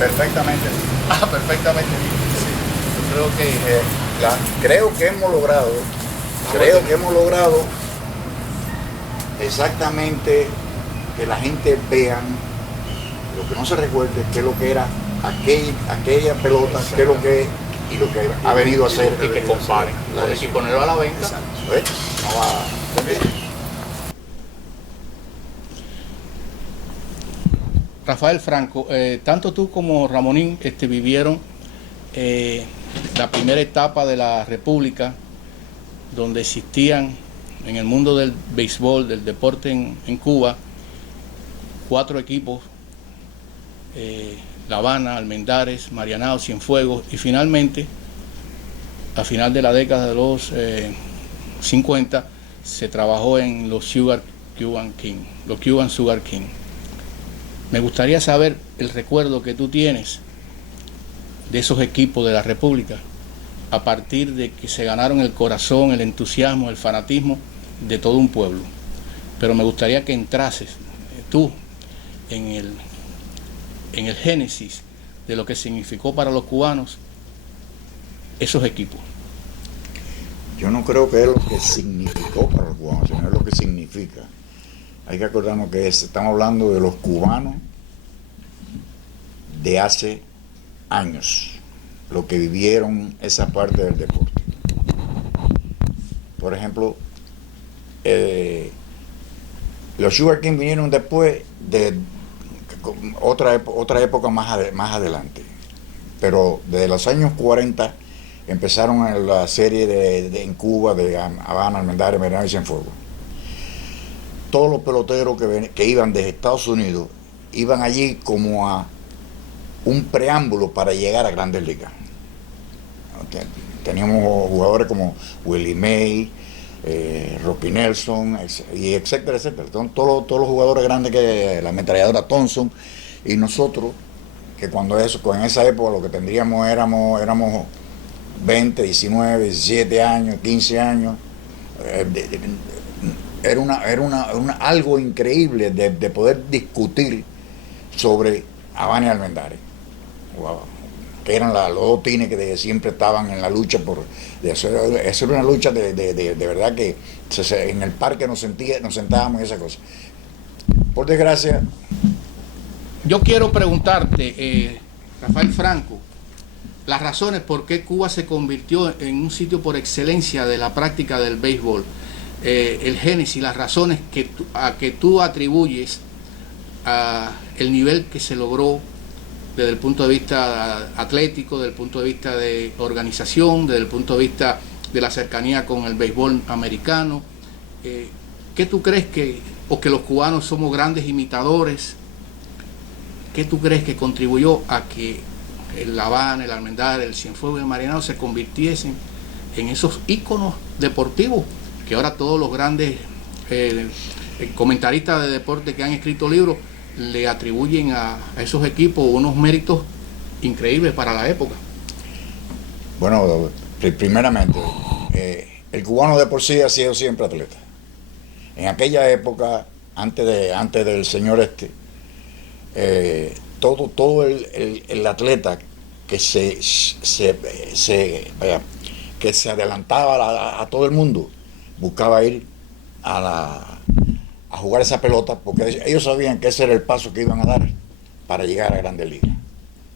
Perfectamente. Perfectamente bien. Sí. Creo que hemos logrado exactamente que la gente vean lo que no se recuerde, qué es lo que era aquella pelota, qué es lo que es y lo que ha venido a hacer. Y que comparen. Y ponerlo a la venta. Exacto. No va. Rafael Franco, tanto tú como Ramonín vivieron la primera etapa de la República, donde existían en el mundo del béisbol, del deporte en Cuba, 4 equipos: La Habana, Almendares, Marianao, Cienfuegos, y finalmente, a final de la década de los 50, se trabajó en los Cuban Sugar King. Me gustaría saber el recuerdo que tú tienes de esos equipos de la República, a partir de que se ganaron el corazón, el entusiasmo, el fanatismo de todo un pueblo. Pero me gustaría que entrases tú en el génesis de lo que significó para los cubanos esos equipos. Yo no creo que es lo que significó para los cubanos, sino es lo que significa. Hay que acordarnos que estamos hablando de los cubanos de hace años, lo que vivieron esa parte del deporte. Por ejemplo, los Sugar King vinieron después de otra época más adelante, pero desde los años 40 empezaron la serie en Cuba de Habana, Almendares, Marianao y Cienfuegos. Todos los peloteros que iban desde Estados Unidos iban allí como a un preámbulo para llegar a Grandes Ligas. Teníamos jugadores como Willie May, Rocky Nelson, y etcétera, etcétera. Todos los jugadores grandes, que la ametralladora Thompson, y nosotros, que en esa época lo que tendríamos éramos 20, 19, 17 años, 15 años. Era algo increíble de poder discutir sobre Habana y Almendares, que eran los dos tines que siempre estaban en la lucha de hacer una lucha de verdad, que en el parque nos sentábamos y esa cosa. Por desgracia. Yo quiero preguntarte, Rafael Franco, las razones por qué Cuba se convirtió en un sitio por excelencia de la práctica del béisbol. El génesis, las razones a que tú atribuyes a el nivel que se logró desde el punto de vista atlético, desde el punto de vista de organización, desde el punto de vista de la cercanía con el béisbol americano. ¿Qué tú crees que los cubanos somos grandes imitadores? ¿Qué tú crees que contribuyó a que el La Habana, el Almendares, el Cienfuegos y el Marianao se convirtiesen en esos íconos deportivos que ahora todos los grandes comentaristas de deporte que han escrito libros le atribuyen a esos equipos unos méritos increíbles para la época? Bueno, primeramente, el cubano de por sí ha sido siempre atleta. En aquella época, antes del señor todo el atleta que se adelantaba a todo el mundo, buscaba ir a jugar esa pelota, porque ellos sabían que ese era el paso que iban a dar para llegar a Grandes Ligas.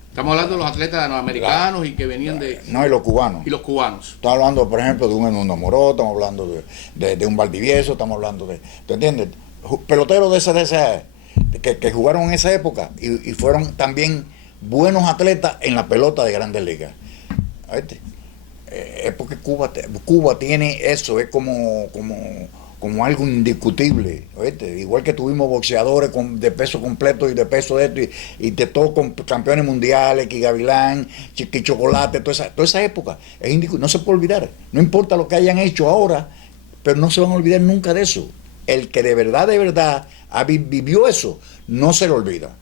Estamos hablando de los atletas americanos y que venían de... No, y los cubanos. Y los cubanos. Estamos hablando, por ejemplo, de un Edmundo Moró, estamos hablando de un Valdivieso, estamos hablando ¿tú entiendes? Peloteros que jugaron en esa época y fueron también buenos atletas en la pelota de Grandes Ligas. Es porque Cuba tiene eso, es como algo indiscutible, ¿oíste? Igual que tuvimos boxeadores de peso completo y de peso de esto, y de todos campeones mundiales, que Gavilán, Chiqui Chocolate, toda esa época, no se puede olvidar, no importa lo que hayan hecho ahora, pero no se van a olvidar nunca de eso. El que de verdad vivió eso, no se le olvida.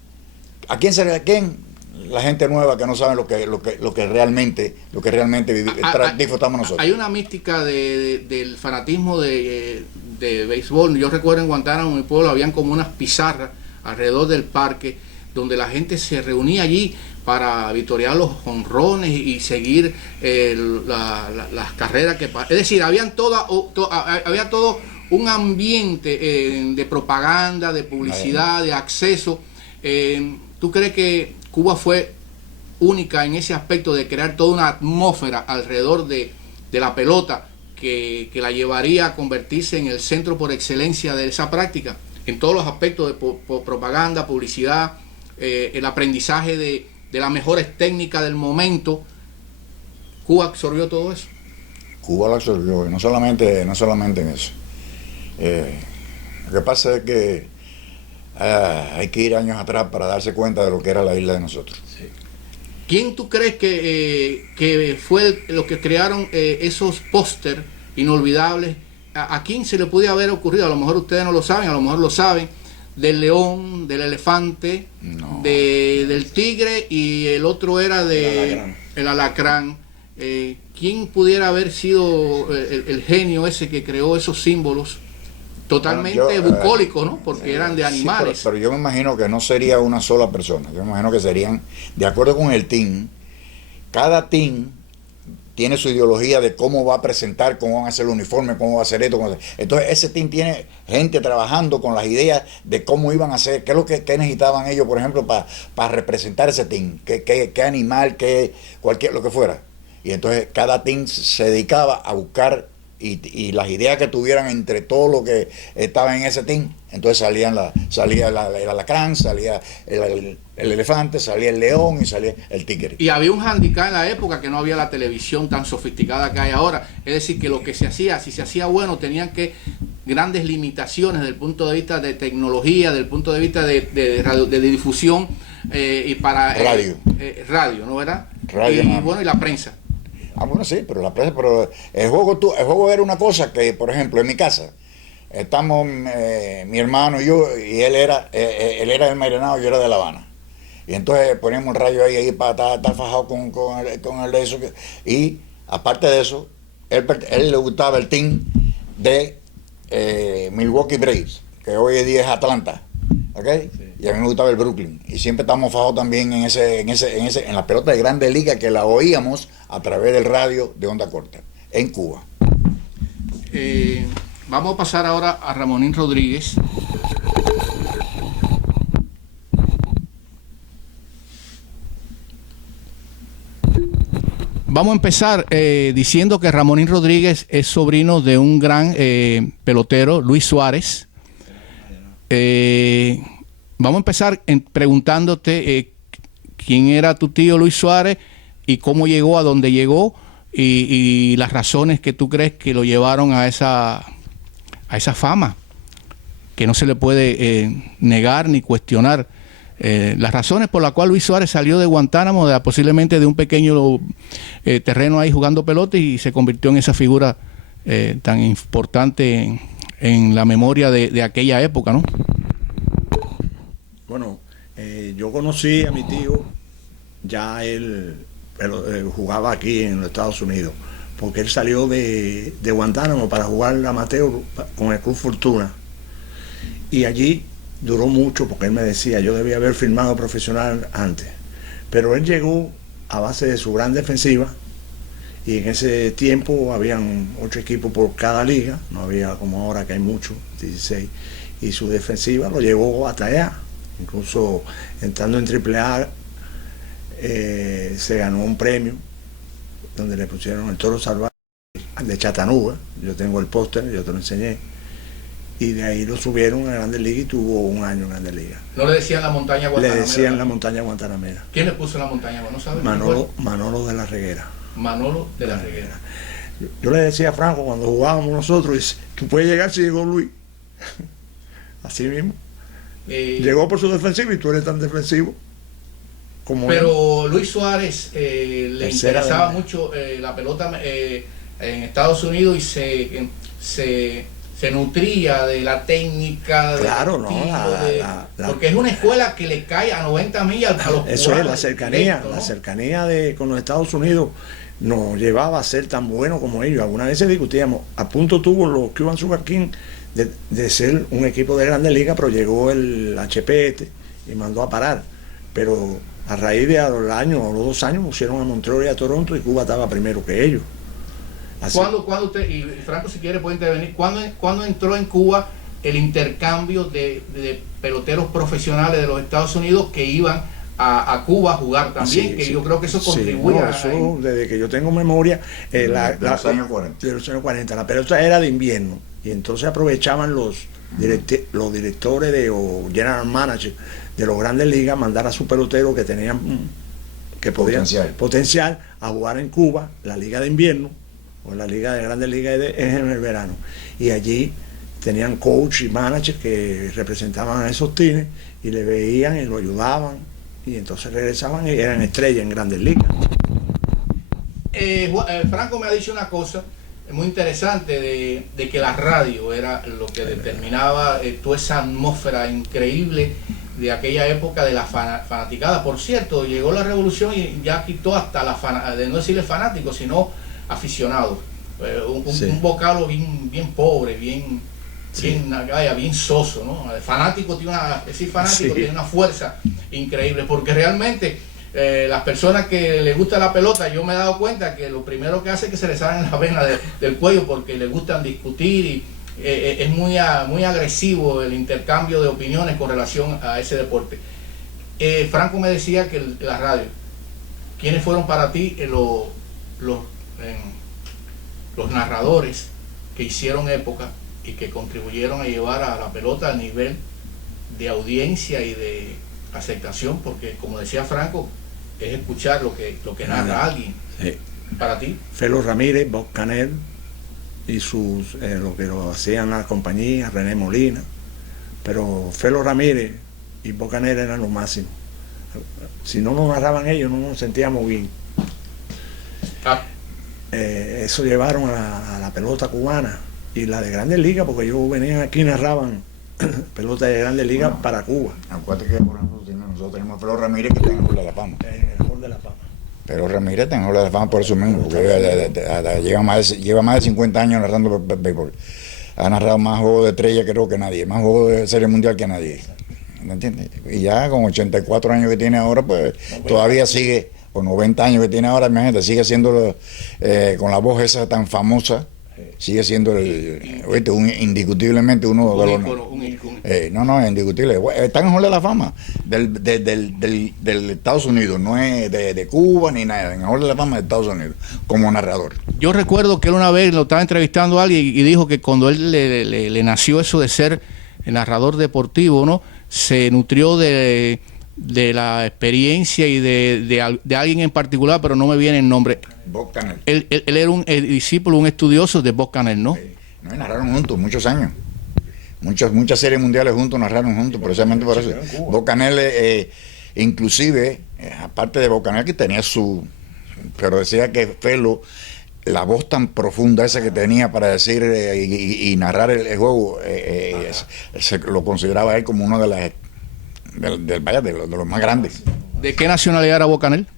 ¿A quién? La gente nueva que no sabe lo que realmente disfrutamos nosotros. Hay una mística del fanatismo de béisbol. Yo recuerdo en Guantánamo, en mi pueblo, habían como unas pizarras alrededor del parque donde la gente se reunía allí para victoriar los jonrones y seguir las carreras que... Es decir, había todo un ambiente de propaganda, de publicidad, de acceso. ¿Tú crees que Cuba fue única en ese aspecto de crear toda una atmósfera alrededor de la pelota que la llevaría a convertirse en el centro por excelencia de esa práctica? En todos los aspectos de propaganda, publicidad, el aprendizaje de las mejores técnicas del momento. ¿Cuba absorbió todo eso? Cuba lo absorbió, y no solamente en eso. Lo que pasa es que hay que ir años atrás para darse cuenta de lo que era la isla de nosotros. Sí. ¿Quién tú crees que fue los que crearon esos póster inolvidables? ¿A quién se le podía haber ocurrido? A lo mejor ustedes no lo saben, a lo mejor lo saben. Del león, del elefante, no. Del tigre, y el otro era el alacrán. ¿Quién pudiera haber sido el genio ese que creó esos símbolos totalmente bucólicos, ¿no? Porque eran de animales? Sí, pero yo me imagino que no sería una sola persona. Yo me imagino que serían, de acuerdo con el team, cada team tiene su ideología de cómo va a presentar, cómo van a hacer el uniforme, cómo va a hacer esto. Entonces ese team tiene gente trabajando con las ideas de cómo iban a hacer, qué es lo que necesitaban ellos, por ejemplo, para representar ese team, qué animal, lo que fuera. Y entonces cada team se dedicaba a buscar y las ideas que tuvieran entre todo lo que estaba en ese team. Entonces salía el alacrán, salía el elefante, salía el león y salía el tigre. Y había un handicap en la época, que no había la televisión tan sofisticada que hay ahora. Es decir, que lo que se hacía, si se hacía bueno, tenían que grandes limitaciones desde el punto de vista de tecnología, desde el punto de vista de difusión y para radio, ¿no verdad? Radio, y bueno, y la prensa. Bueno, sí, pero el juego era una cosa que, por ejemplo, en mi casa estamos mi hermano y yo, y él era del Marinado y yo era de La Habana. Y entonces poníamos el radio ahí para estar fajado con el de eso. Y aparte de eso, él le gustaba el team de Milwaukee Braves, que hoy en día es Atlanta. ¿Okay? Sí. Y a mí me gustaba el Brooklyn. Y siempre estábamos fajados también en la pelota de Grandes Ligas, que la oíamos a través del radio de onda corta, en Cuba. Vamos a pasar ahora a Ramonín Rodríguez. Vamos a empezar diciendo que Ramonín Rodríguez es sobrino de un gran pelotero, Luis Suárez. Vamos a empezar preguntándote quién era tu tío Luis Suárez y cómo llegó a donde llegó y las razones que tú crees que lo llevaron a esa fama, que no se le puede negar ni cuestionar. Las razones por las cuales Luis Suárez salió de Guantánamo, posiblemente de un pequeño terreno ahí jugando pelota, y se convirtió en esa figura tan importante en la memoria de aquella época, ¿no? Bueno, yo conocí a mi tío, ya él jugaba aquí en los Estados Unidos, porque él salió de Guantánamo para jugar amateur con el Club Fortuna, y allí duró mucho, porque él me decía, yo debía haber firmado profesional antes, pero él llegó a base de su gran defensiva, y en ese tiempo habían 8 equipos por cada liga, no había como ahora que hay muchos, 16, y su defensiva lo llevó hasta allá. Incluso entrando en AAA se ganó un premio donde le pusieron el Toro Salvaje de Chattanooga. Yo tengo el póster, yo te lo enseñé, y de ahí lo subieron a Grandes Ligas y tuvo un año en Grandes Ligas. ¿No le decían la montaña Guantanamera? Le decían la montaña Guantanamera. ¿Quién le puso la montaña? ¿No sabes? Manolo de la Reguera. Manolo de la Reguera. Yo le decía a Franco cuando jugábamos nosotros, dice, tú puedes llegar si llegó Luis. Así mismo. Llegó por su defensivo y tú eres tan defensivo como pero él. Luis Suárez le interesaba mucho la pelota en Estados Unidos, y se nutría de la técnica, claro, porque es una escuela que le cae a 90 millas a los eso es la cercanía, directo, ¿no? La cercanía con los Estados Unidos nos llevaba a ser tan buenos como ellos. Algunas veces discutíamos, a punto tuvo los Cuban Sugar King de ser un equipo de Grandes Ligas, pero llegó el HP y mandó a parar. Pero A raíz de a los años, a los 2 años, pusieron a Montreal y a Toronto y Cuba estaba primero que ellos. ¿Cuándo usted, y Franco si quiere puede intervenir, ¿cuándo entró en Cuba el intercambio de peloteros profesionales de los Estados Unidos que iban a Cuba a jugar también? Que yo creo que eso contribuye desde que yo tengo memoria, de los años 40. De los años 40, la pelota era de invierno y entonces aprovechaban los directores o general managers de los grandes ligas mandar a sus peloteros que tenían podían potencial a jugar en Cuba, la liga de invierno o la liga de grandes ligas es en el verano, y allí tenían coach y managers que representaban a esos teams y le veían y lo ayudaban y entonces regresaban y eran estrellas en grandes ligas. Franco me ha dicho una cosa muy interesante de que la radio era lo que determinaba toda esa atmósfera increíble de aquella época de la fanaticada. Por cierto, llegó la revolución y ya quitó hasta de no decirle fanáticos, sino aficionados. Un vocablo bien pobre, bien soso, ¿no? El fanático tiene una fuerza increíble, porque realmente las personas que les gusta la pelota, yo me he dado cuenta que lo primero que hace es que se les salen las venas del cuello, porque les gustan discutir y es muy agresivo el intercambio de opiniones con relación a ese deporte. Franco me decía que la radio, ¿quiénes fueron para ti los narradores que hicieron época y que contribuyeron a llevar a la pelota a nivel de audiencia y de aceptación? Porque como decía Franco, es escuchar lo que narra alguien. Sí. Para ti, Felo Ramírez, Bob Canel y lo que lo hacían las compañías, René Molina, pero Felo Ramírez y Bob Canel eran lo máximo. Si no nos narraban ellos, no nos sentíamos bien. Eso llevaron a la pelota cubana y la de Grandes Ligas, porque ellos venían aquí y narraban pelota de Grandes Ligas para Cuba. Acuérdate que por ejemplo, nosotros tenemos a Felo Ramírez que está en el Hall de la Fama. El Hall de la Fama. Pero Ramírez está en el Hall de la Fama por eso mismo, porque lleva más de 50 años narrando béisbol. Ha narrado más juegos de estrella creo que nadie, más juegos de Serie Mundial que nadie. ¿Me entiendes? Y ya con 84 años que tiene ahora, pues todavía sigue, con 90 años que tiene ahora, imagínate, sigue siendo con la voz esa tan famosa. Sigue siendo indiscutiblemente uno de los... no, indiscutible. Está en el Hall de la Fama del Estados Unidos, no es de Cuba ni nada, en el Hall de la Fama de Estados Unidos, como narrador. Yo recuerdo que él una vez lo estaba entrevistando a alguien y dijo que cuando él le nació eso de ser narrador deportivo, ¿no? Se nutrió de la experiencia y de alguien en particular, pero no me viene el nombre. Bob Canel. Él era un discípulo, un estudioso de Bob Canel, ¿no? No, narraron juntos muchos años. Muchas series mundiales juntos, narraron juntos, precisamente por eso. Bob Canel, inclusive, aparte de Bob Canel, que tenía pero decía que Felo, la voz tan profunda esa que tenía para decir y narrar el juego, se lo consideraba él como uno de los más grandes. ¿De qué nacionalidad era Bob Canel?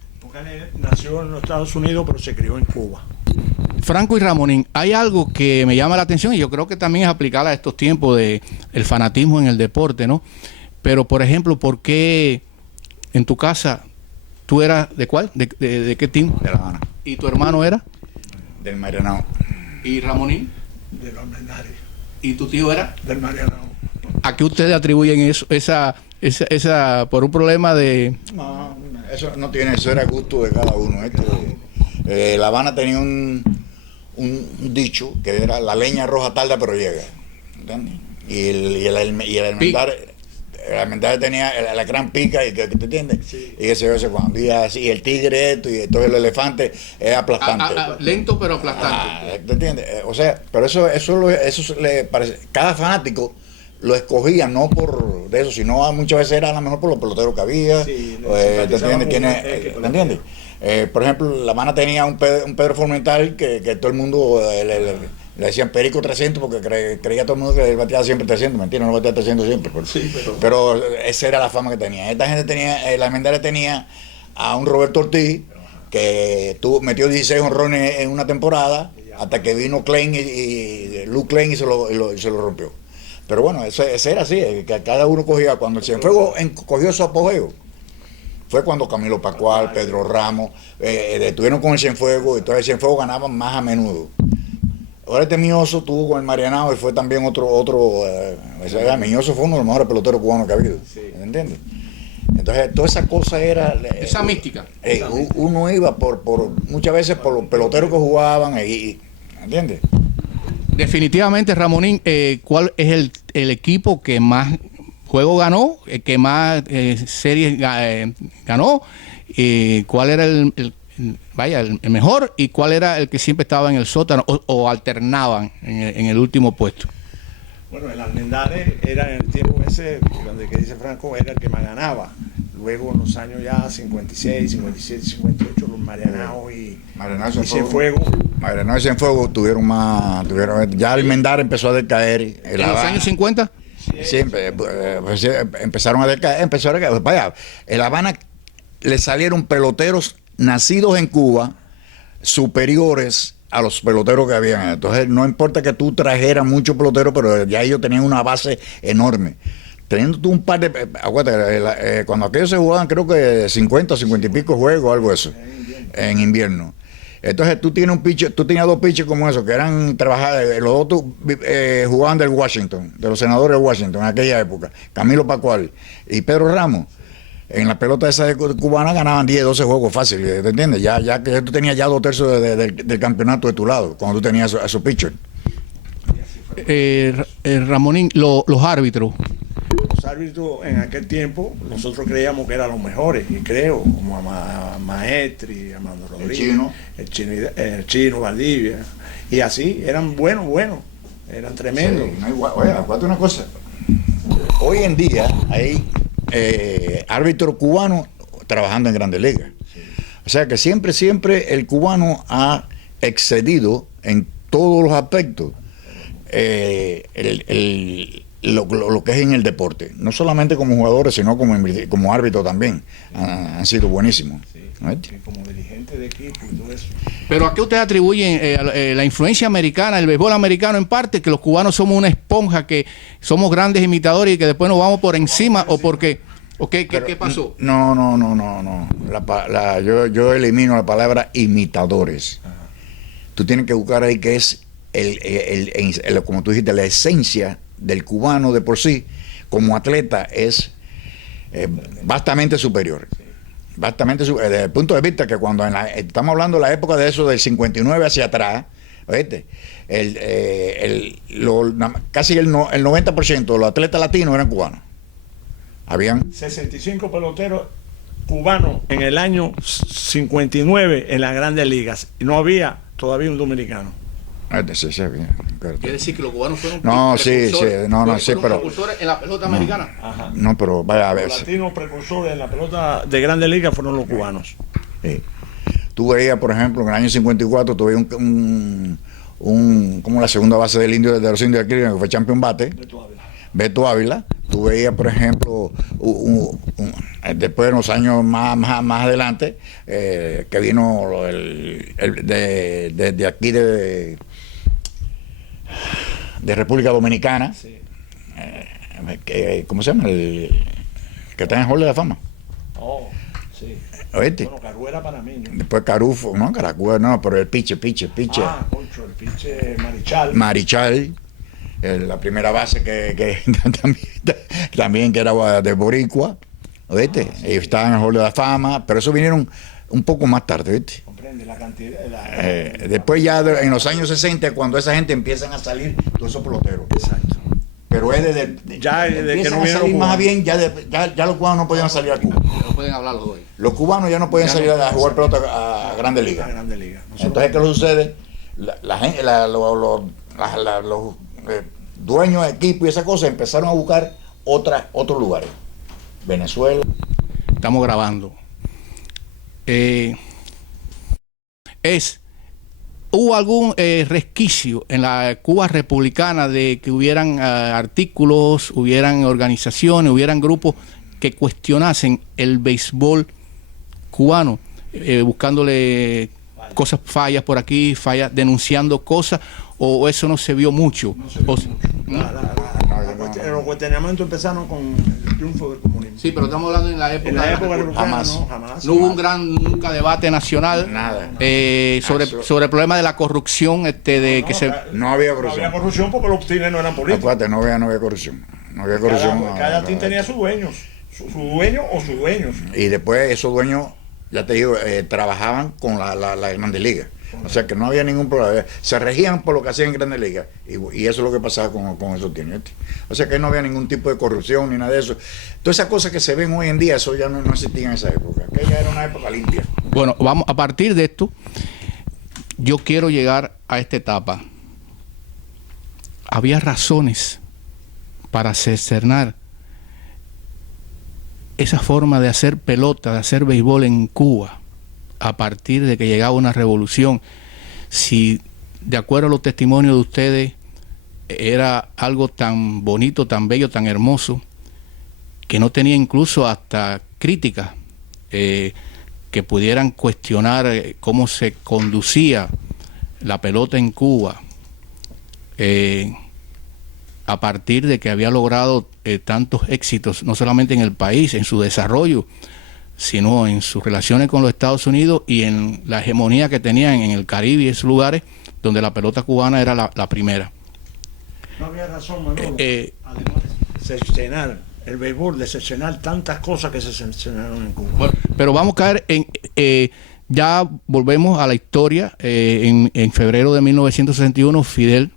Nació en los Estados Unidos, pero se crió en Cuba. Franco y Ramonín, hay algo que me llama la atención y yo creo que también es aplicable a estos tiempos de el fanatismo en el deporte, ¿no? Pero, por ejemplo, ¿por qué en tu casa tú eras de cuál? ¿De qué team? De La Habana. ¿Y tu hermano era? Del Marianao. ¿Y Ramonín? De los Mendares. ¿Y tu tío era? Del Marianao. ¿A qué ustedes atribuyen eso, esa por un problema de...? No, eso no tiene, eso era gusto de cada uno. La Habana tenía un dicho que era: la leña roja tarda pero llega, ¿entiendes? Y el almendares tenía la gran pica, y que te entiendes, sí. Y ese cuando había así el tigre esto, y entonces el elefante es aplastante, lento pero aplastante, ¿te entiendes? O sea, pero eso le parece, cada fanático lo escogía no por de eso, sino muchas veces era a lo mejor por los peloteros que había, sí, ¿te entiendes? ¿Te entiendes? Por ejemplo, La Habana tenía un Pedro Formental que todo el mundo le decían Perico 300 porque creía todo el mundo que él bateaba siempre 300, mentira, no bateaba 300 siempre, pero esa era la fama que tenía. Esta gente tenía, la Almendares tenía a un Roberto Ortiz que metió 16 honrones en una temporada, hasta que vino Klein y Luke Klein y se lo rompió. Pero bueno, ese era así, que cada uno cogía, cuando el Cienfuegos cogió su apogeo, fue cuando Camilo Pascual, Pedro Ramos, estuvieron con el Cienfuegos, y entonces el Cienfuegos ganaban más a menudo. Ahora Miñoso tuvo con el Marianao y fue también Miñoso fue uno de los mejores peloteros cubanos que ha habido, ¿entiendes? Entonces toda esa cosa era... Esa mística. Uno iba muchas veces por los peloteros que jugaban, ¿entiendes? Definitivamente, Ramonín, ¿cuál es el equipo que más juego ganó, que más series ganó? ¿Cuál era el mejor y cuál era el que siempre estaba en el sótano o alternaban en el último puesto? Bueno, el Almendares era en el tiempo ese, donde que dice Franco, era el que más ganaba. Luego en los años ya 56, 57, 58, los Marianao y Cienfuegos. Marianao y Cienfuegos tuvieron ya Almendares empezó a decaer. ¿En los años 50? Siempre empezaron a decaer, vaya, en La Habana le salieron peloteros nacidos en Cuba superiores a los peloteros que habían. Entonces no importa que tú trajeras muchos peloteros, pero ya ellos tenían una base enorme. Teniendo tú un par de... Acuérdate, cuando aquellos se jugaban creo que 50 y pico juegos, algo de eso, en invierno. Entonces tú tienes tú tenías dos pitchers como esos, que eran los otros jugaban del Washington, de los senadores de Washington en aquella época, Camilo Pascual y Pedro Ramos. En la pelota esa cubana ganaban 10, 12 juegos fáciles, ¿te entiendes? Ya que tú tenías ya 2/3 del campeonato de tu lado, cuando tú tenías a esos pitchers. Ramonín, los árbitros. Los árbitros en aquel tiempo, nosotros creíamos que eran los mejores, y creo, como a Maestri, Armando Rodríguez, el Chino Valdivia, y así, eran buenos, eran tremendos. Sí, oye, acuérdate una cosa, hoy en día hay árbitros cubanos trabajando en Grandes Ligas. O sea que siempre el cubano ha excedido en todos los aspectos lo que es en el deporte. No solamente como jugadores, sino como árbitros también. Han sido buenísimos. ¿No? Como dirigente de equipo y todo eso. ¿Pero a qué ustedes atribuyen la influencia americana, el béisbol americano en parte, que los cubanos somos una esponja, que somos grandes imitadores y que después nos vamos por encima o porque... ¿Qué pasó? No. Yo elimino la palabra imitadores. Ajá. Tú tienes que buscar ahí que es como tú dijiste, la esencia del cubano de por sí, como atleta, es vastamente superior. Desde el punto de vista que cuando estamos hablando de la época de eso, del 59 hacia atrás, ¿oíste? Casi el 90% de los atletas latinos eran cubanos. Habían 65 peloteros cubanos en el año 59 en las Grandes Ligas, y no había todavía un dominicano. Sí, quiere decir que los cubanos fueron precursores en la pelota americana. Ajá. No, pero vaya a ver. Los latinos precursores en la pelota de Grandes Ligas fueron los cubanos. Sí. Tú veías, por ejemplo, en el año 54 tuve como la segunda base de los indios de Cleveland, que fue champion bate, Beto Ávila. Tú veías, por ejemplo, después de unos años más adelante, que vino de aquí de República Dominicana, sí. ¿Cómo se llama? El que está en el Hall de la Fama. Oh, sí. ¿Oíste? Bueno, Carú era panameño. Después Carú, pero el piche. Ah, concho, el piche Marichal. La primera base que también que era de Boricua, ¿oíste? Sí. Ellos estaban en el Hall de la Fama, pero eso vinieron un poco más tarde, ¿viste? Comprende la cantidad. Después ya en los años 60, cuando esa gente empiezan a salir, todos esos peloteros. Exacto. Pero es desde que no salir más bien, ya los cubanos no podían salir a Cuba. No pueden hablar los dos. Los cubanos ya no podían salir a jugar pelota a Grandes Ligas. Entonces, ¿qué lo sucede? Los dueños de equipo y esas cosas empezaron a buscar otros lugares. Venezuela. Estamos grabando. ¿Hubo algún resquicio en la Cuba republicana de que hubieran artículos, hubieran organizaciones, hubieran grupos que cuestionasen el béisbol cubano, buscándole fallas por aquí, denunciando cosas, o eso no se vio mucho? Los cuestionamientos empezaron con el triunfo del comunismo. Sí, pero estamos hablando en la época, En la época republicana, Jamás. no, jamás. no hubo un gran nunca debate nacional Nada. sobre el problema de la corrupción, No había No corrupción. había corrupción porque los tines no eran políticos. Acuérdate, no había corrupción. No había corrupción. Cada tin tenía sus dueños, su dueño o sus dueños. Y después esos dueños, ya te digo, trabajaban con la Grandes Ligas. O sea que no había ningún problema. Se regían por lo que hacían en Grandes Ligas. Y eso es lo que pasaba con esos tiendas. O sea que no había ningún tipo de corrupción ni nada de eso. Todas esas cosas que se ven hoy en día, eso ya no existía en esa época. Aquella era una época limpia. Bueno, vamos a partir de esto. Yo quiero llegar a esta etapa. Había razones para cercenar esa forma de hacer pelota, de hacer béisbol en Cuba, a partir de que llegaba una revolución. Si, de acuerdo a los testimonios de ustedes, era algo tan bonito, tan bello, tan hermoso, que no tenía incluso hasta críticas que pudieran cuestionar cómo se conducía la pelota en Cuba, a partir de que había logrado tantos éxitos, no solamente en el país, en su desarrollo, sino en sus relaciones con los Estados Unidos y en la hegemonía que tenían en el Caribe y esos lugares donde la pelota cubana era la primera. No había razón, Manolo. Además, cercenar el béisbol, de cercenar tantas cosas que se cercenaron en Cuba. Bueno, pero vamos a caer en... ya volvemos a la historia. En febrero de 1961, Fidel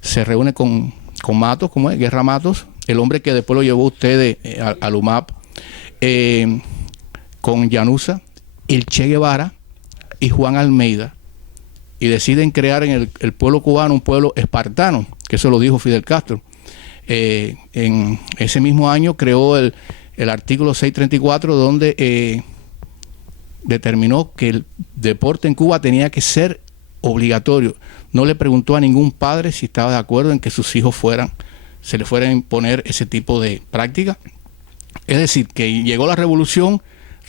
se reúne con Matos, ¿cómo es? Guerra Matos, el hombre que después lo llevó ustedes al UMAP, con Llanusa, el Che Guevara y Juan Almeida, y deciden crear en el pueblo cubano un pueblo espartano, que eso lo dijo Fidel Castro. En ese mismo año creó el artículo 634, donde determinó que el deporte en Cuba tenía que ser obligatorio. No le preguntó a ningún padre si estaba de acuerdo en que sus hijos se les fuera a imponer ese tipo de práctica. Es decir, que llegó la revolución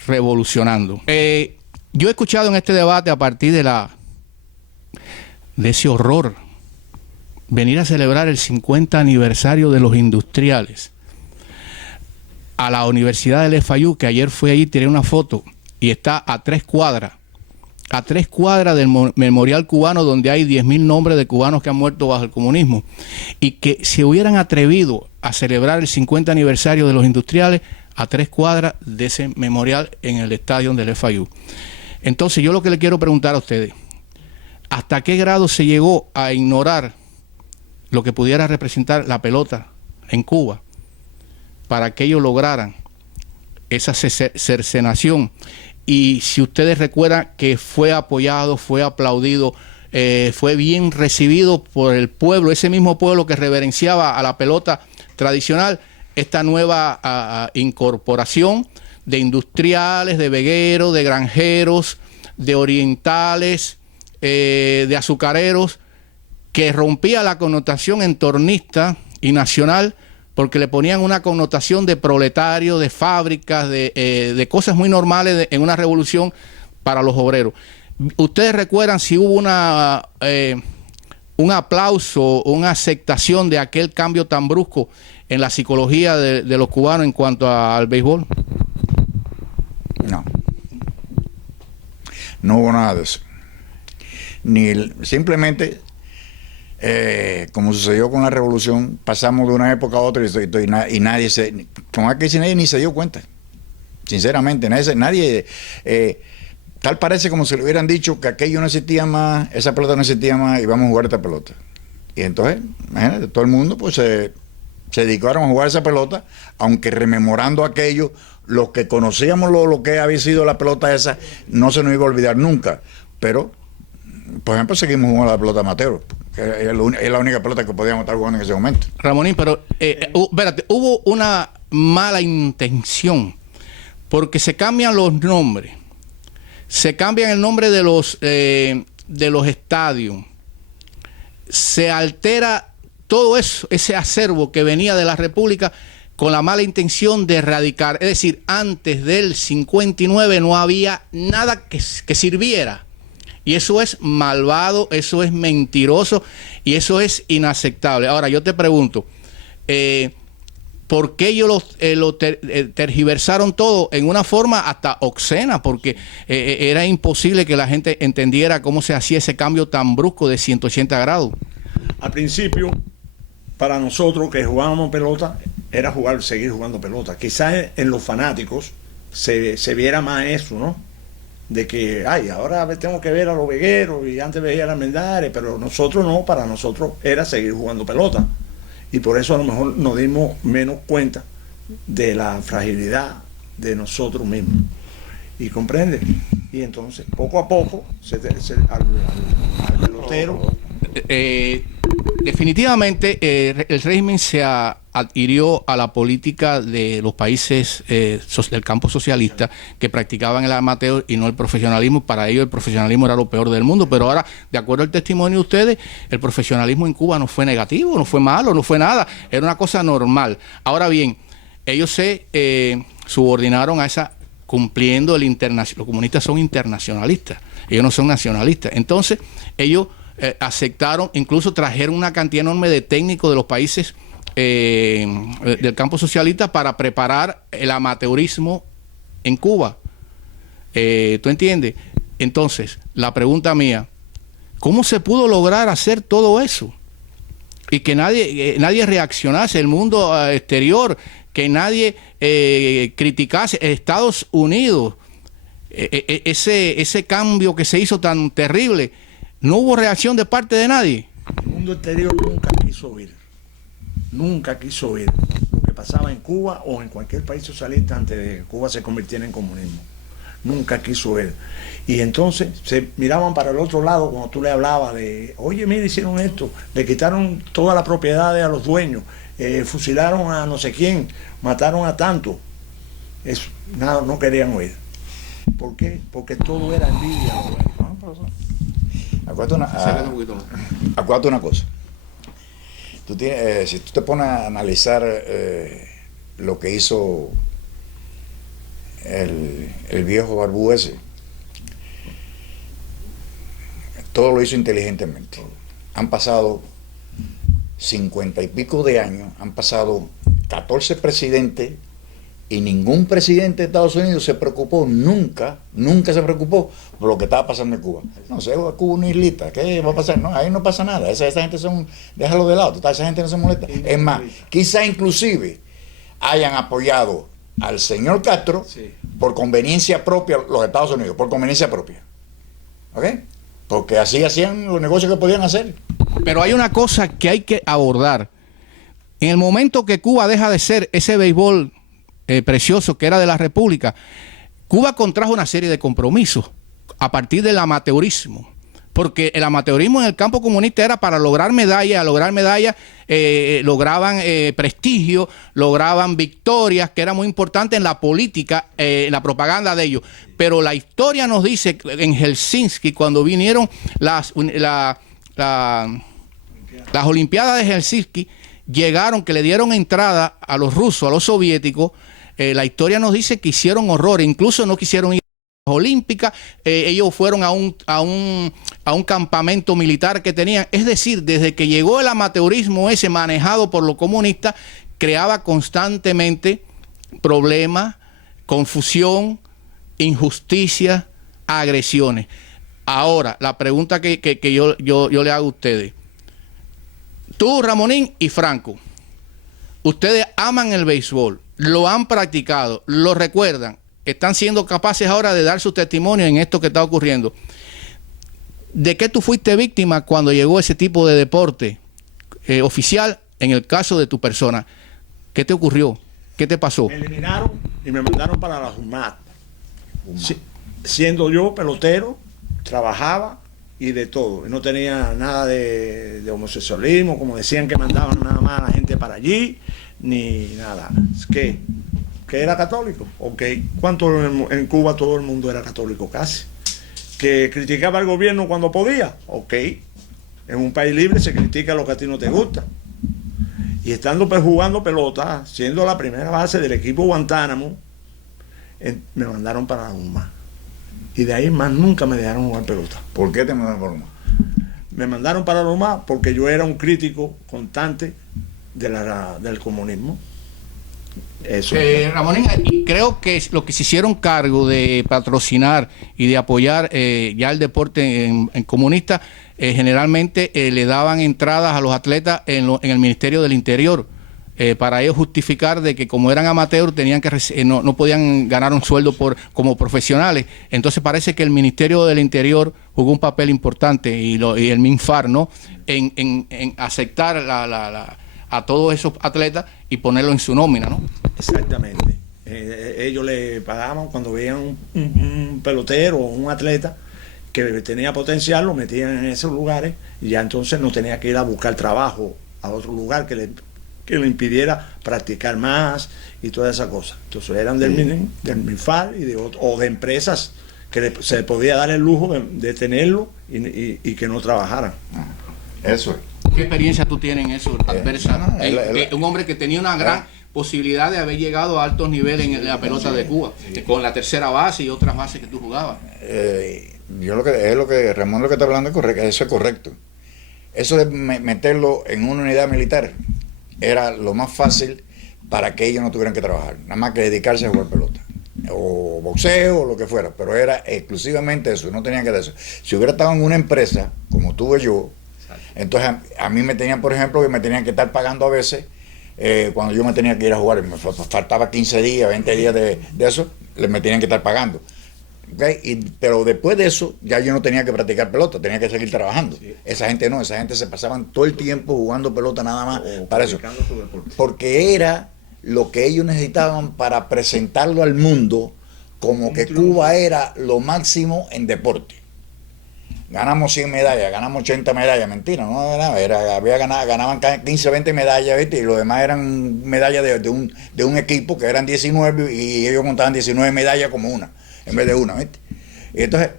revolucionando. Yo he escuchado en este debate, a partir de ese horror, venir a celebrar el 50 aniversario de los industriales a la Universidad del FIU, que ayer fui allí, tiré una foto, y está a 3 cuadras del memorial cubano, donde hay 10.000 nombres de cubanos que han muerto bajo el comunismo, y que se hubieran atrevido a celebrar el 50 aniversario de los industriales a 3 cuadras de ese memorial en el estadio del FIU. Entonces yo lo que le quiero preguntar a ustedes, ¿hasta qué grado se llegó a ignorar lo que pudiera representar la pelota en Cuba para que ellos lograran esa cercenación? Y si ustedes recuerdan que fue apoyado, fue aplaudido, fue bien recibido por el pueblo, ese mismo pueblo que reverenciaba a la pelota tradicional, esta nueva incorporación de industriales, de vegueros, de granjeros, de orientales, de azucareros, que rompía la connotación entornista y nacional, porque le ponían una connotación de proletario, de fábricas, de cosas muy normales en una revolución para los obreros. ¿Ustedes recuerdan si hubo un aplauso, una aceptación de aquel cambio tan brusco en la psicología de los cubanos en cuanto al béisbol? No. No hubo nada de eso. Simplemente, como sucedió con la revolución, pasamos de una época a otra y nadie nadie ni se dio cuenta. Sinceramente, nadie tal parece como si le hubieran dicho que aquello no existía más, esa pelota no existía más y vamos a jugar esta pelota. Y entonces, imagínate, todo el mundo pues se dedicaron a jugar esa pelota, aunque rememorando aquello, los que conocíamos lo que había sido la pelota esa, no se nos iba a olvidar nunca. Pero, por ejemplo, seguimos jugando la pelota amateur, que es la única pelota que podíamos estar jugando en ese momento. Ramonín, pero espérate, hubo una mala intención, porque se cambian los nombres, se cambian el nombre de los estadios, se altera todo eso, ese acervo que venía de la República, con la mala intención de erradicar. Es decir, antes del 59 no había nada que sirviera. Y eso es malvado, eso es mentiroso y eso es inaceptable. Ahora, yo te pregunto, ¿por qué ellos tergiversaron todo en una forma hasta obscena? Porque era imposible que la gente entendiera cómo se hacía ese cambio tan brusco de 180 grados. Al principio, para nosotros que jugábamos pelota, era seguir jugando pelota. Quizás en los fanáticos se viera más eso, ¿no? De que, ahora tengo que ver a los vegueros y antes veía a las Mendares, pero nosotros no, para nosotros era seguir jugando pelota. Y por eso a lo mejor nos dimos menos cuenta de la fragilidad de nosotros mismos. ¿Y comprende? Y entonces, poco a poco, al pelotero... definitivamente el régimen se adhirió a la política de los países del campo socialista que practicaban el amateur y no el profesionalismo. Para ellos el profesionalismo era lo peor del mundo, pero ahora, de acuerdo al testimonio de ustedes, el profesionalismo en Cuba no fue negativo, no fue malo, no fue nada, era una cosa normal. Ahora bien, ellos se subordinaron a esa, cumpliendo el internacional. Los comunistas son internacionalistas, ellos no son nacionalistas. Entonces ellos aceptaron, incluso trajeron una cantidad enorme de técnicos de los países del campo socialista para preparar el amateurismo en Cuba. ¿Tú entiendes? Entonces, la pregunta mía, ¿cómo se pudo lograr hacer todo eso? Y que nadie reaccionase, el mundo exterior, que nadie criticase, Estados Unidos, ese cambio que se hizo tan terrible. ¿No hubo reacción de parte de nadie? El mundo exterior nunca quiso oír lo que pasaba en Cuba o en cualquier país socialista antes de que Cuba se convirtiera en comunismo. Nunca quiso oír. Y entonces se miraban para el otro lado cuando tú le hablabas de, oye, mira, hicieron esto, le quitaron todas las propiedades a los dueños, fusilaron a no sé quién, mataron a tanto. Eso, nada, no querían oír. ¿Por qué? Porque todo era envidia. Acuérdate una cosa. Si tú te pones a analizar lo que hizo el viejo barbú ese, todo lo hizo inteligentemente. Han pasado 50 y pico de años, han pasado 14 presidentes y ningún presidente de Estados Unidos se preocupó, nunca se preocupó por lo que estaba pasando en Cuba. No sé, Cuba es una islita, ¿qué va a pasar? No, ahí no pasa nada, esa gente déjalo de lado, esa gente no se molesta. Es más, quizá inclusive hayan apoyado al señor Castro por conveniencia propia, los Estados Unidos, por conveniencia propia. ¿Ok? Porque así hacían los negocios que podían hacer. Pero hay una cosa que hay que abordar. En el momento que Cuba deja de ser ese béisbol precioso que era de la República, Cuba contrajo una serie de compromisos a partir del amateurismo, porque el amateurismo en el campo comunista era para lograr medallas, lograban prestigio, lograban victorias, que era muy importante en la política, la propaganda de ellos. Pero la historia nos dice en Helsinki, cuando vinieron las Olimpiadas de Helsinki, llegaron, que le dieron entrada a los rusos, a los soviéticos. La historia nos dice que hicieron horrores, incluso no quisieron ir a las Olímpicas, ellos fueron a un campamento militar que tenían. Es decir, desde que llegó el amateurismo ese manejado por los comunistas, creaba constantemente problemas, confusión, injusticia, agresiones. Ahora, la pregunta que yo le hago a ustedes. Tú, Ramonín y Franco, ustedes aman el béisbol, lo han practicado, lo recuerdan, están siendo capaces ahora de dar su testimonio en esto que está ocurriendo. ¿De qué tú fuiste víctima cuando llegó ese tipo de deporte oficial en el caso de tu persona? ¿Qué te ocurrió? ¿Qué te pasó? Me eliminaron y me mandaron para la JUMAT. Siendo yo pelotero, trabajaba y de todo. No tenía nada de homosexualismo, como decían que mandaban nada más a la gente para allí, ni nada. ¿Qué? ¿Que era católico? Ok. ¿Cuánto en Cuba todo el mundo era católico casi? ¿Que criticaba al gobierno cuando podía? Ok. En un país libre se critica lo que a ti no te gusta. Y estando jugando pelota, siendo la primera base del equipo Guantánamo, me mandaron para la UMA. Y de ahí más nunca me dejaron jugar pelota. ¿Por qué te mandaron para la UMA? Me mandaron para la UMA porque yo era un crítico constante del comunismo. Eso. Ramonín, y creo que lo que se hicieron cargo de patrocinar y de apoyar ya el deporte en comunista, generalmente le daban entradas a los atletas en el Ministerio del Interior, para ellos justificar de que como eran amateurs tenían que no podían ganar un sueldo como profesionales. Entonces parece que el Ministerio del Interior jugó un papel importante y el MINFAR, ¿no?, en aceptar a todos esos atletas y ponerlo en su nómina, ¿no? Exactamente. Ellos le pagaban cuando veían un pelotero o un atleta que tenía potencial, lo metían en esos lugares y ya entonces no tenía que ir a buscar trabajo a otro lugar que le impidiera practicar más y toda esa cosa. Entonces eran del MINFAR y o de empresas que se podía dar el lujo de tenerlo y que no trabajaran. Eso es. ¿Qué experiencia tú tienes en eso, adversa? Un hombre que tenía una gran posibilidad de haber llegado a altos niveles en la pelota de Cuba, con la tercera base y otras bases que tú jugabas. Ramón lo que está hablando es correcto, eso es correcto. Eso de meterlo en una unidad militar era lo más fácil para que ellos no tuvieran que trabajar, nada más que dedicarse a jugar pelota o boxeo o lo que fuera, pero era exclusivamente eso, no tenían que hacer eso. Si hubiera estado en una empresa como tuve yo, entonces a mí me tenían, por ejemplo, que me tenían que estar pagando a veces cuando yo me tenía que ir a jugar, me faltaba 15 días, 20 días de eso, me tenían que estar pagando. ¿Okay? Pero después de eso ya yo no tenía que practicar pelota, tenía que seguir trabajando. Sí. Esa gente no, esa gente se pasaban todo el tiempo jugando pelota nada más para eso, porque era lo que ellos necesitaban para presentarlo al mundo como que Cuba era lo máximo en deporte. Ganamos 100 medallas, ganamos 80 medallas, mentira, no ganaban 15, 20 medallas, ¿viste? Y los demás eran medallas de un equipo que eran 19 y ellos contaban 19 medallas como una, en vez de una, ¿viste? Y entonces,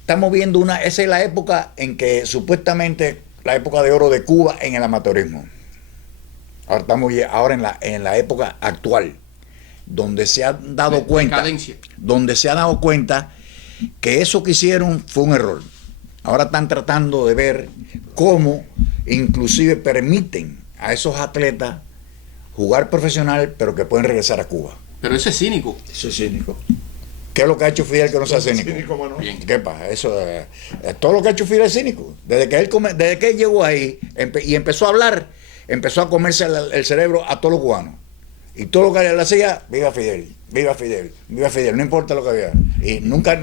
estamos viendo esa es la época en que supuestamente, la época de oro de Cuba en el amateurismo. Ahora estamos en la época actual, donde se ha dado cuenta, que eso que hicieron fue un error. Ahora están tratando de ver cómo inclusive permiten a esos atletas jugar profesional, pero que pueden regresar a Cuba. Pero eso es cínico. Eso es cínico. ¿Qué es lo que ha hecho Fidel que no sea cínico? ¿Qué pasa? Eso, todo lo que ha hecho Fidel es cínico. Desde que él llegó ahí y empezó a hablar, empezó a comerse el cerebro a todos los cubanos. Y todo lo que él hacía, viva Fidel, viva Fidel, viva Fidel, no importa lo que había. Y nunca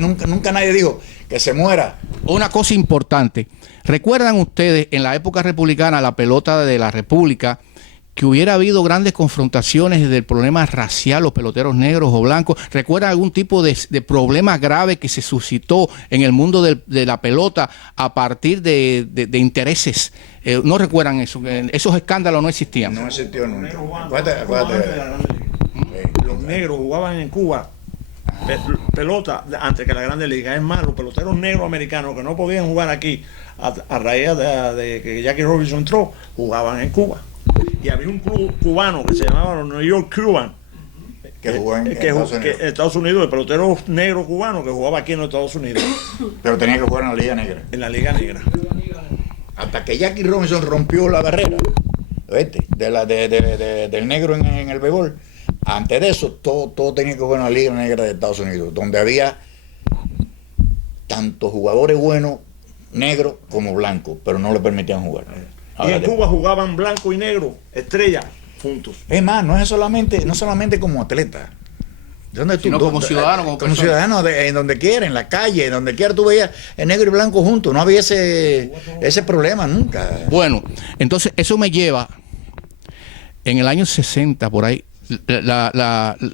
nadie dijo que se muera. Una cosa importante, ¿recuerdan ustedes en la época republicana, la pelota de la República, que hubiera habido grandes confrontaciones del problema racial, los peloteros negros o blancos? ¿Recuerdan algún tipo de problema grave que se suscitó en el mundo de la pelota a partir de intereses? ¿No recuerdan eso? Esos escándalos no existían. No existió nunca. Los negros jugaban en Cuba pelota antes que la Grande Liga. Es más, los peloteros negros americanos que no podían jugar aquí a raíz de que Jackie Robinson entró, jugaban en Cuba. Y había un club cubano que se llamaba los New York Cubans, que jugó en Estados Unidos, de peloteros negros cubanos que jugaba aquí en los Estados Unidos. Pero tenía que jugar en la Liga Negra. En la Liga Negra. Hasta que Jackie Robinson rompió la barrera, ¿viste? Del negro en el béisbol. Antes de eso, todo tenía que jugar en la Liga Negra de Estados Unidos, donde había tanto jugadores buenos, negros como blancos, pero no le permitían jugar. Y en Cuba jugaban blanco y negro, estrellas, juntos. Es más, no solamente como atleta, sino como ciudadano, como ciudadano, en donde quiera, en la calle, en donde quiera tú veías el negro y blanco juntos, no había ese problema nunca. Bueno, entonces eso me lleva, en el año 60, por ahí,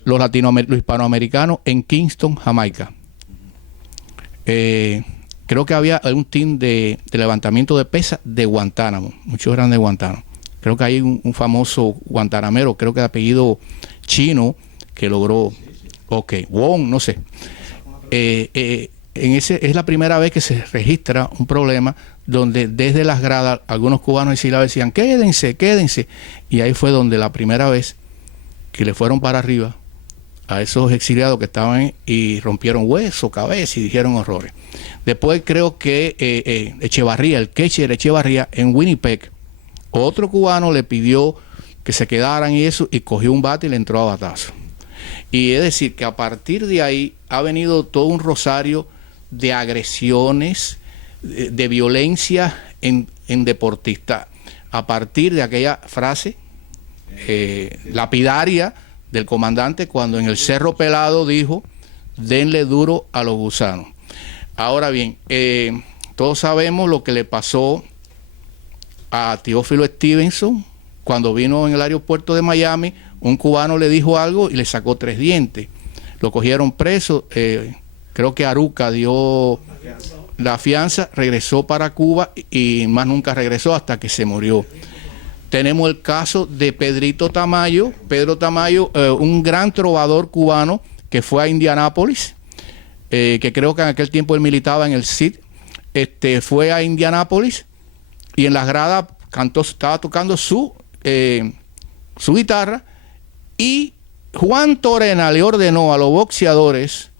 los hispanoamericanos en Kingston, Jamaica. Creo que había un team de levantamiento de pesas de Guantánamo. Muchos eran de Guantánamo. Creo que hay un famoso guantanamero, creo que de apellido chino, que logró, Wong, no sé. Es la primera vez que se registra un problema donde desde las gradas algunos cubanos decían, quédense. Y ahí fue donde la primera vez que le fueron para arriba a esos exiliados que estaban ahí y rompieron hueso, cabeza y dijeron horrores. Después creo que Echevarría, el catcher Echevarría en Winnipeg, otro cubano le pidió que se quedaran y eso, y cogió un bate y le entró a batazo. Y es decir, que a partir de ahí ha venido todo un rosario de agresiones, de violencia en deportistas. A partir de aquella frase lapidaria del comandante cuando en el Cerro Pelado dijo, denle duro a los gusanos. Ahora bien, todos sabemos lo que le pasó a Teófilo Stevenson cuando vino en el aeropuerto de Miami. Un cubano le dijo algo y le sacó 3 dientes. Lo cogieron preso. Creo que Aruca dio la fianza, regresó para Cuba y más nunca regresó hasta que se murió. Tenemos el caso de Pedro Tamayo, un gran trovador cubano que fue a Indianápolis, que creo que en aquel tiempo él militaba en el CID. Fue a Indianápolis y en las gradas estaba tocando su guitarra, y Juan Torena le ordenó a los boxeadores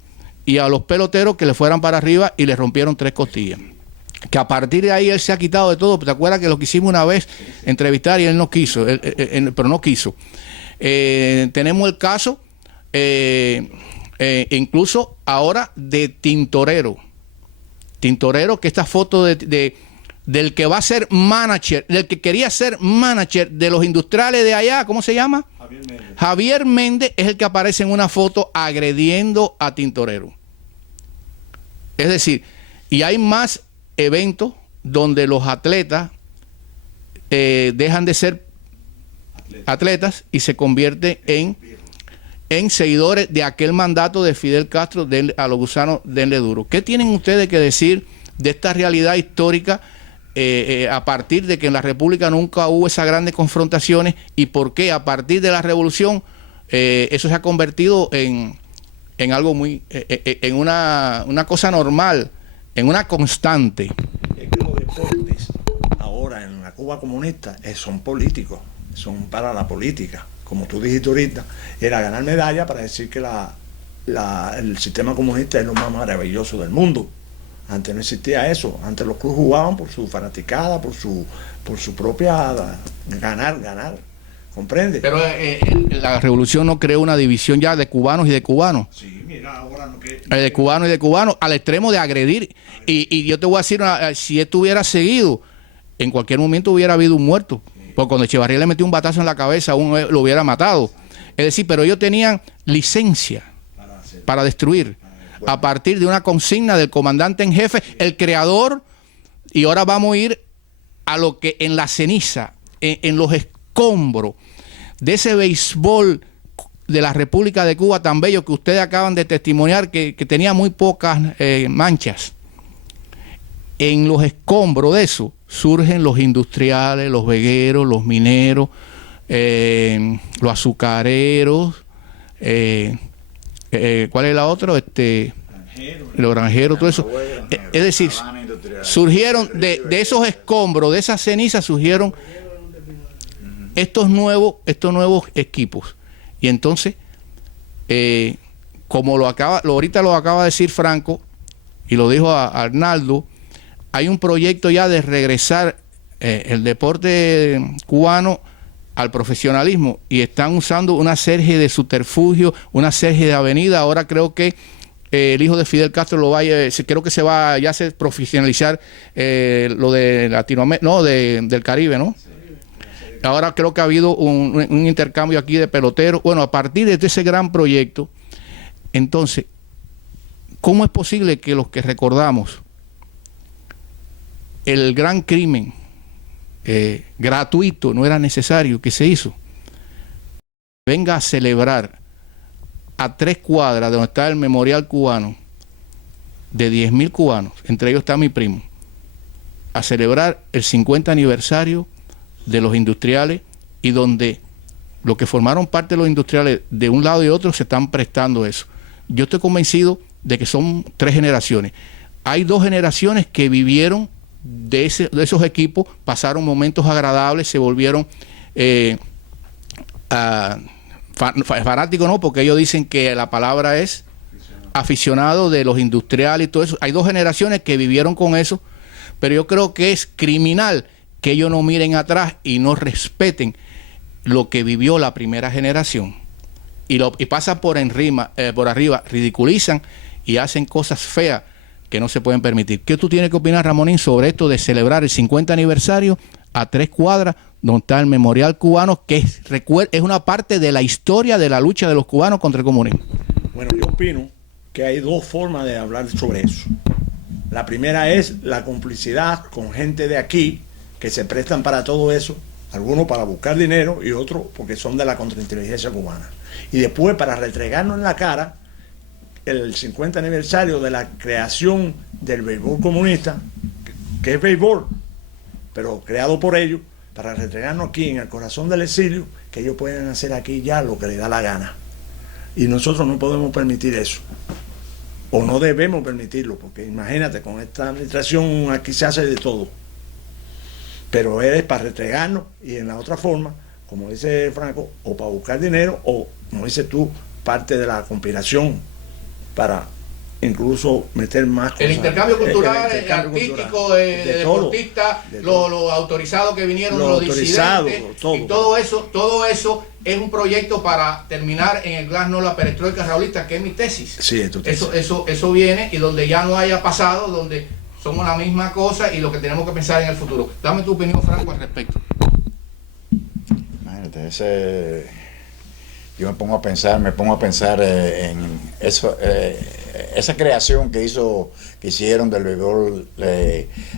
y a los peloteros que le fueran para arriba y le rompieron 3 costillas. Que a partir de ahí él se ha quitado de todo. ¿Te acuerdas que lo quisimos una vez entrevistar y él no quiso? Pero no quiso. Tenemos el caso, incluso ahora, de Tintorero. Tintorero, que esta foto del que va a ser manager, del que quería ser manager de los industriales de allá, ¿cómo se llama? Javier Méndez es el que aparece en una foto agrediendo a Tintorero. Es decir, y hay más eventos donde los atletas dejan de ser atletas y se convierten en seguidores de aquel mandato de Fidel Castro, a los gusanos denle duro. ¿Qué tienen ustedes que decir de esta realidad histórica a partir de que en la República nunca hubo esas grandes confrontaciones, y por qué a partir de la Revolución eso se ha convertido en algo muy, en una cosa normal, en una constante? Es que los deportes ahora en la Cuba comunista son políticos, son para la política. Como tú dijiste ahorita, era ganar medalla para decir que el sistema comunista es lo más maravilloso del mundo. Antes no existía eso. Antes los clubes jugaban por su fanaticada, por su propia ganar. ¿Comprende? Pero la revolución no creó una división ya de cubanos y de cubanos. Sí, mira, ahora no que... De cubanos y de cubanos, al extremo de agredir. Y yo te voy a decir, si esto hubiera seguido, en cualquier momento hubiera habido un muerto. Porque cuando Echevarría le metió un batazo en la cabeza, aún lo hubiera matado. Es decir, pero ellos tenían licencia para destruir. A partir de una consigna del comandante en jefe, el creador, y ahora vamos a ir a lo que en la ceniza, en los escombros de ese béisbol de la República de Cuba tan bello que ustedes acaban de testimoniar, que tenía muy pocas manchas. En los escombros de eso surgen los industriales, los vegueros, los mineros, los azucareros, ¿cuál es la otra? Los granjeros, todo eso. Es decir, surgieron de esos escombros, de esas cenizas, surgieron estos nuevos equipos. Y entonces, como ahorita lo acaba de decir Franco, y lo dijo a Arnaldo, hay un proyecto ya de regresar el deporte cubano al profesionalismo, y están usando una serie de subterfugios, una serie de avenidas. Ahora creo que el hijo de Fidel Castro creo que se va ya a profesionalizar lo de Latinoamérica, no, del Caribe, ¿no? Ahora creo que ha habido un intercambio aquí de peloteros. Bueno, a partir de ese gran proyecto, entonces, ¿cómo es posible que los que recordamos el gran crimen gratuito, no era necesario, que se hizo, venga a celebrar a 3 cuadras de donde está el memorial cubano de 10.000 cubanos, entre ellos está mi primo, a celebrar el 50 aniversario de los industriales, y donde los que formaron parte de los industriales de un lado y otro se están prestando eso? Yo estoy convencido de que son 3 generaciones. Hay 2 generaciones que vivieron de esos equipos, pasaron momentos agradables, se volvieron fanáticos, no, porque ellos dicen que la palabra es aficionado de los industriales y todo eso. Hay 2 generaciones que vivieron con eso, pero yo creo que es criminal que ellos no miren atrás y no respeten lo que vivió la primera generación y pasan por arriba, ridiculizan y hacen cosas feas que no se pueden permitir. ¿Qué tú tienes que opinar, Ramonín, sobre esto de celebrar el 50 aniversario a 3 cuadras donde está el Memorial Cubano, que es una parte de la historia de la lucha de los cubanos contra el comunismo? Bueno, yo opino que hay dos formas de hablar sobre eso. La primera es la complicidad con gente de aquí que se prestan para todo eso, algunos para buscar dinero y otros porque son de la contrainteligencia cubana. Y después, para restregarnos en la cara el 50 aniversario de la creación del béisbol comunista, que es béisbol, pero creado por ellos, para restregarnos aquí en el corazón del exilio, que ellos pueden hacer aquí ya lo que les da la gana. Y nosotros no podemos permitir eso. O no debemos permitirlo, porque imagínate, con esta administración aquí se hace de todo. Pero es para restregarnos y en la otra forma, como dice Franco, o para buscar dinero, o, como dices tú, parte de la conspiración para incluso meter más cosas. El intercambio cultural, el intercambio artístico, cultural, de deportistas, los autorizados que vinieron, los disidentes, todo. Y todo eso es un proyecto para terminar en el glasnost la perestroika raulista, que es mi tesis. Sí, es tu tesis. Eso viene, y donde ya no haya pasado, donde somos la misma cosa y lo que tenemos que pensar en el futuro. Dame tu opinión, Franco, al respecto. Imagínate, yo me pongo a pensar en eso, esa creación que hicieron del béisbol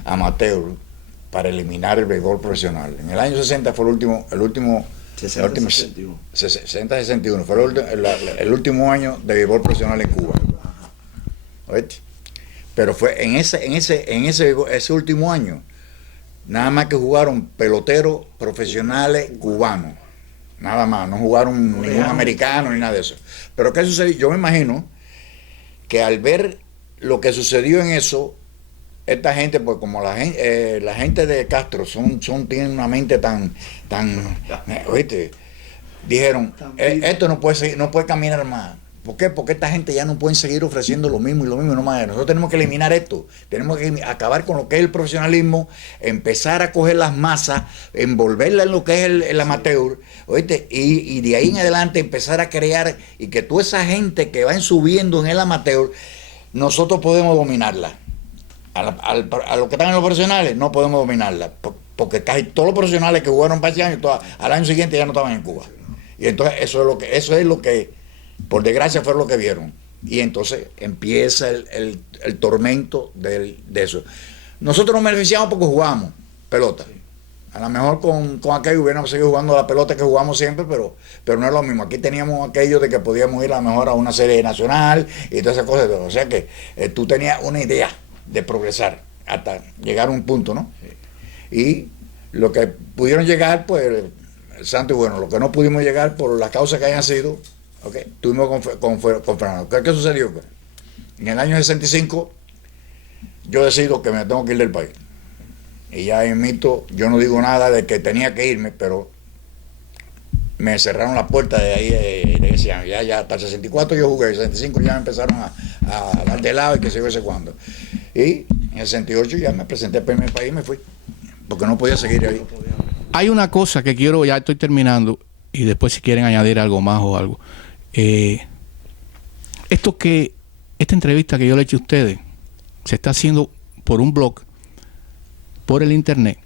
amateur para eliminar el béisbol profesional. En el año 60 fue el último 60-61 fue el último año de béisbol profesional en Cuba. ¿Oíste? Pero fue en ese último año, nada más que jugaron peloteros profesionales cubanos. Nada más, no jugaron ningún americano ni nada de eso. Pero ¿qué sucedió? Yo me imagino que al ver lo que sucedió en eso, esta gente, pues como la gente de Castro tienen una mente tan ¿oíste? Dijeron, esto no puede caminar más. ¿Por qué? Porque esta gente ya no pueden seguir ofreciendo lo mismo y lo mismo y no más. Nosotros tenemos que eliminar esto. Tenemos que acabar con lo que es el profesionalismo, empezar a coger las masas, envolverla en lo que es el amateur, ¿oíste? Y de ahí en adelante empezar a crear, y que toda esa gente que va subiendo en el amateur, nosotros podemos dominarla. A los que están en los profesionales no podemos dominarla, porque casi todos los profesionales que jugaron para ese año, al año siguiente ya no estaban en Cuba. Y entonces eso es lo que por desgracia fue lo que vieron. Y entonces empieza el tormento de eso. Nosotros nos beneficiamos porque jugamos pelota. A lo mejor con aquello hubiéramos seguido jugando la pelota que jugamos siempre, pero no es lo mismo. Aquí teníamos aquello de que podíamos ir a lo mejor a una serie nacional y todas esas cosas. O sea que tú tenías una idea de progresar hasta llegar a un punto, ¿no? Y lo que pudieron llegar, pues, santo y bueno. Lo que no pudimos llegar por las causas que hayan sido, ¿ok? Estuvimos con Fernando. ¿Qué sucedió? En el año 65 yo decido que me tengo que ir del país. Y ya invito, yo no digo nada de que tenía que irme, pero me cerraron la puerta de ahí de ese año. Ya hasta el 64 yo jugué, el 65 ya me empezaron a dar de lado y que sé yo sé cuándo. Y en el 68 ya me presenté para irme al país y me fui, porque no podía seguir ahí. Hay una cosa que quiero, ya estoy terminando, y después si quieren añadir algo más o algo. Esta entrevista que yo le he hecho a ustedes se está haciendo por un blog, por el internet.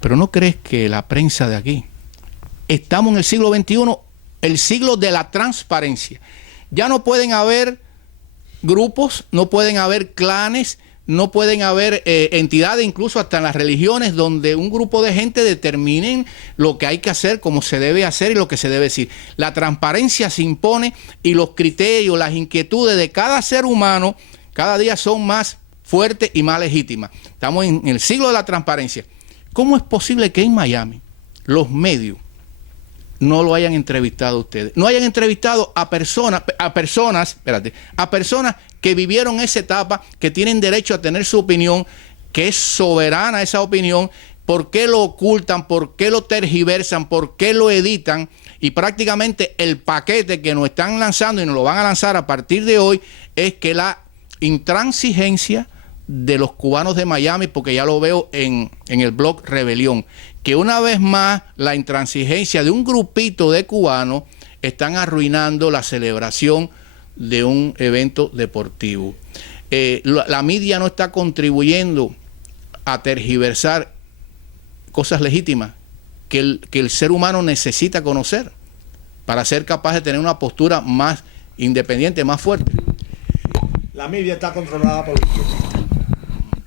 Pero ¿no crees que la prensa de aquí, estamos en el siglo XXI, el siglo de la transparencia? Ya no pueden haber grupos, no pueden haber clanes, no pueden haber entidades, incluso hasta en las religiones, donde un grupo de gente determinen lo que hay que hacer, cómo se debe hacer y lo que se debe decir. La transparencia se impone, y los criterios, las inquietudes de cada ser humano cada día son más fuertes y más legítimas. Estamos en el siglo de la transparencia. ¿Cómo es posible que en Miami los medios no lo hayan entrevistado a ustedes? No hayan entrevistado a personas que vivieron esa etapa, que tienen derecho a tener su opinión, que es soberana esa opinión. ¿Por qué lo ocultan? ¿Por qué lo tergiversan? ¿Por qué lo editan? Y prácticamente el paquete que nos están lanzando, y nos lo van a lanzar a partir de hoy, es que la intransigencia de los cubanos de Miami, porque ya lo veo en el blog Rebelión, que una vez más la intransigencia de un grupito de cubanos están arruinando la celebración de un evento deportivo. La media no está contribuyendo a tergiversar cosas legítimas que el ser humano necesita conocer para ser capaz de tener una postura más independiente, más fuerte. La media está controlada por la izquierda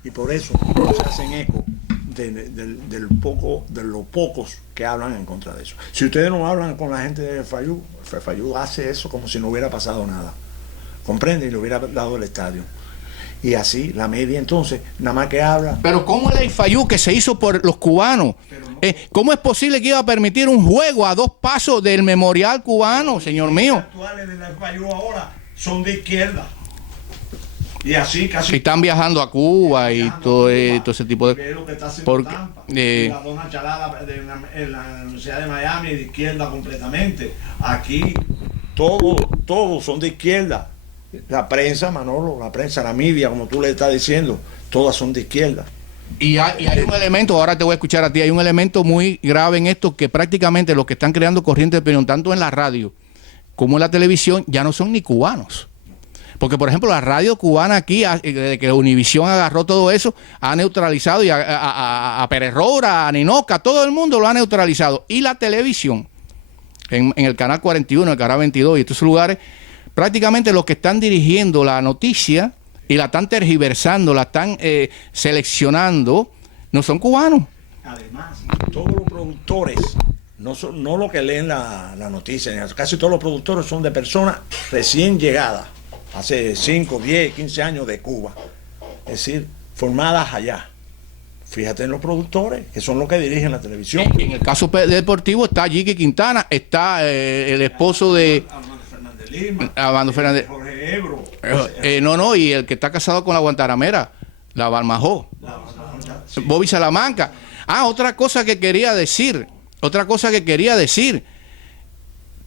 y por eso se hacen eco de los pocos que hablan en contra de eso. Si ustedes no hablan con la gente de Fayú hace eso como si no hubiera pasado nada, comprende, y le hubiera dado el estadio. Y así la media entonces nada más que habla. Pero ¿cómo el Fayú que se hizo por los cubanos? ¿Cómo es posible que iba a permitir un juego a 2 pasos del memorial cubano, señor mío? Los actuales de la Fayú ahora son de izquierda. Y así casi están viajando a Cuba y todo ese tipo de... Es lo que está haciendo porque, Tampa. La dona Chalada en la Universidad de Miami de izquierda completamente. Aquí todos son de izquierda. La prensa, Manolo, la prensa, la media, como tú le estás diciendo, todas son de izquierda. Y hay un elemento, ahora te voy a escuchar a ti, hay un elemento muy grave en esto, que prácticamente los que están creando corriente de opinión, tanto en la radio como en la televisión, ya no son ni cubanos. Porque, por ejemplo, la radio cubana aquí, desde que Univisión agarró todo eso, ha neutralizado y a Pérez Roura, a Ninoca, todo el mundo lo ha neutralizado. Y la televisión, en el canal 41, el canal 22 y estos lugares, prácticamente los que están dirigiendo la noticia y la están tergiversando, la están seleccionando, no son cubanos. Además, todos los productores, no los que leen la noticia, casi todos los productores son de personas recién llegadas, hace 5, 10, 15 años de Cuba, es decir, formadas allá. Fíjate en los productores, que son los que dirigen la televisión. En el caso deportivo está Jiqui Quintana, está el esposo de... Armando Fernández. Jorge Ebro. Y el que está casado con la Guantanamera, la Balmajó. Sí. Bobby Salamanca. Otra cosa que quería decir.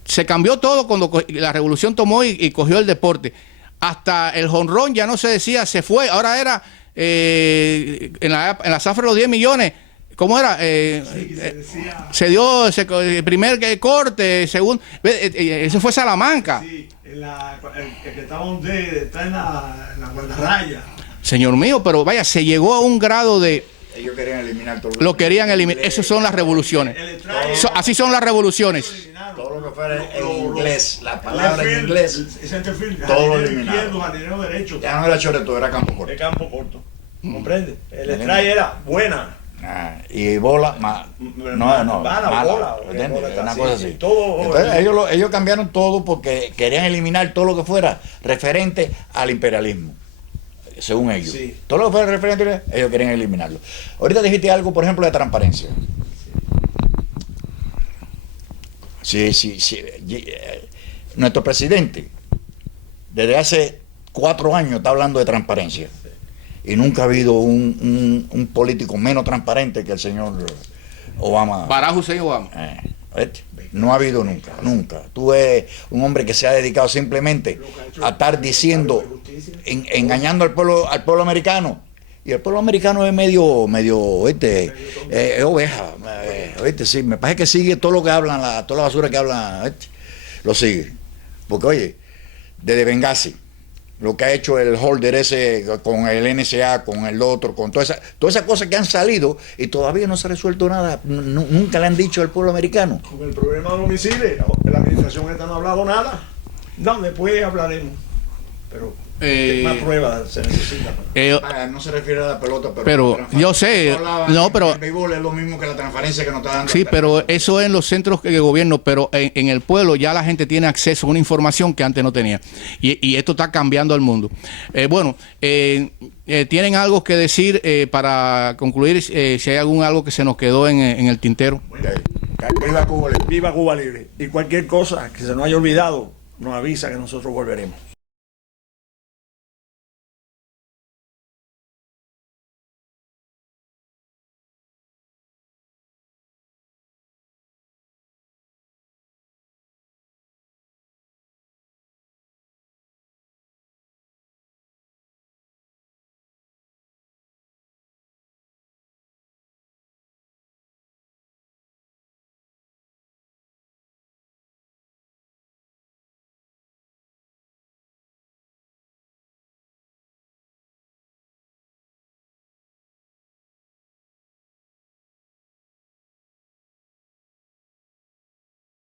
Se cambió todo cuando la revolución tomó y cogió el deporte. Hasta el jonrón ya no se decía, se fue. Ahora era en la zafra de los 10 millones. ¿Cómo era? Se dio el primer corte, segundo. Eso fue Salamanca. Sí, el que está en la guardarraya. Señor mío, pero vaya, se llegó a un grado de... Ellos querían eliminar todo. Lo querían eliminar. Esas son las revoluciones. Así son las revoluciones. Todo lo que fuera en inglés, la palabra en inglés, todo lo eliminaron. Ya no era choreto, era campo corto. El campo corto. ¿Comprende? El strike era buena. Y bola, bola, una cosa así. Entonces ellos cambiaron todo porque querían eliminar todo lo que fuera referente al imperialismo, según ellos. Sí. Todo lo que fuera referente, ellos querían eliminarlo. Ahorita dijiste algo, por ejemplo, de transparencia. Sí. Nuestro presidente, desde hace 4 años, está hablando de transparencia. Y nunca ha habido un político menos transparente que el señor Obama. Barack Hussein Obama. No ha habido nunca. Tú eres un hombre que se ha dedicado simplemente a estar diciendo, engañando al pueblo americano. Y el pueblo americano es medio oveja. Sí, me parece que sigue todo lo que hablan, toda la basura que hablan, lo sigue. Porque oye, desde Benghazi, lo que ha hecho el holder ese con el NSA, con el otro, con todas esas cosas que han salido y todavía no se ha resuelto nada, nunca le han dicho al pueblo americano. Con el problema de los misiles, la administración esta no ha hablado nada. No, después hablaremos. Pero más pruebas se necesitan. No se refiere a la pelota, pero yo sé, no, pero el béisbol es lo mismo que la transparencia que nos está dando. Sí, pero eso es en los centros de gobierno, pero en el pueblo ya la gente tiene acceso a una información que antes no tenía. Y esto está cambiando el mundo. ¿Tienen algo que decir para concluir? Si hay algo que se nos quedó en el tintero. Viva Cuba Libre. Viva Cuba Libre. Y cualquier cosa que se nos haya olvidado, nos avisa que nosotros volveremos.